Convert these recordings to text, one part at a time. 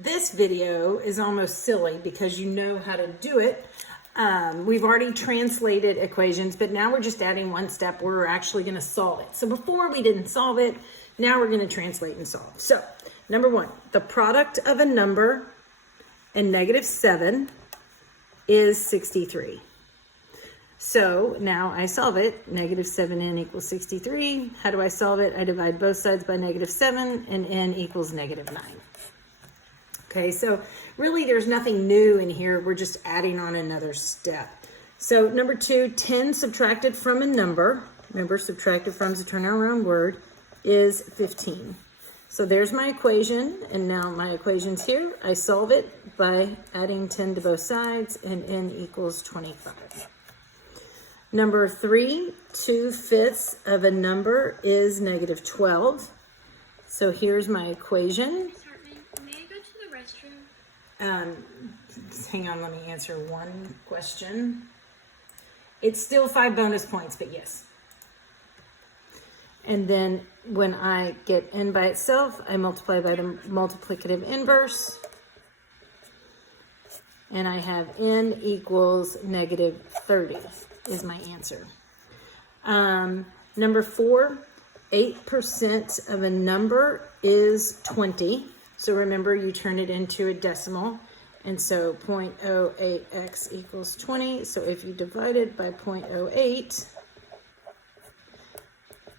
This video is almost silly because you know how to do it. We've already translated equations, but now we're just adding one step. We're actually going to solve it. So before we didn't solve it, now we're going to translate and solve. So number one, the product of a number and -7 is 63. So now I solve it. -7n equals 63. How do I solve it? I divide both sides by -7 and n equals -9. Okay, so really there's nothing new in here. We're just adding on another step. So number two, 10 subtracted from a number, remember subtracted from is a turnaround word, is 15. So there's my equation, and now my equation's here. I solve it by adding 10 to both sides, and n equals 25. Number three, 2/5 of a number is -12. So here's my equation. Hang on, let me answer one question. It's still 5 bonus points, but yes. And then when I get n by itself, I multiply by the multiplicative inverse. And I have n equals -30 is my answer. Number four, 8% of a number is 20. So remember, you turn it into a decimal. And so 0.08x equals 20. So if you divide it by 0.08,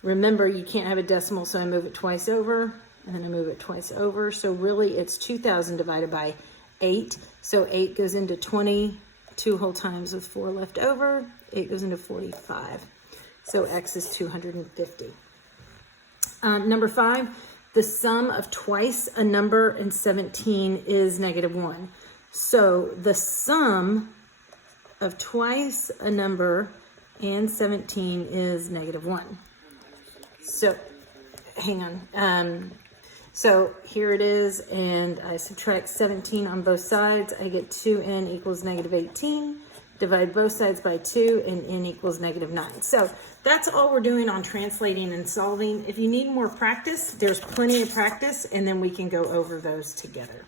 remember you can't have a decimal, so I move it twice over, and then I move it twice over. So really it's 2,000 divided by 8. So 8 goes into 20, 2 whole times with 4 left over. 8 goes into 45. So x is 250. Number five, the sum of twice a number and 17 is -1. So the sum of twice a number and 17 is -1. So hang on. So here it is, and I subtract 17 on both sides. I get 2n equals -18. Divide both sides by 2, and n equals -9. So that's all we're doing on translating and solving. If you need more practice, there's plenty of practice, and then we can go over those together.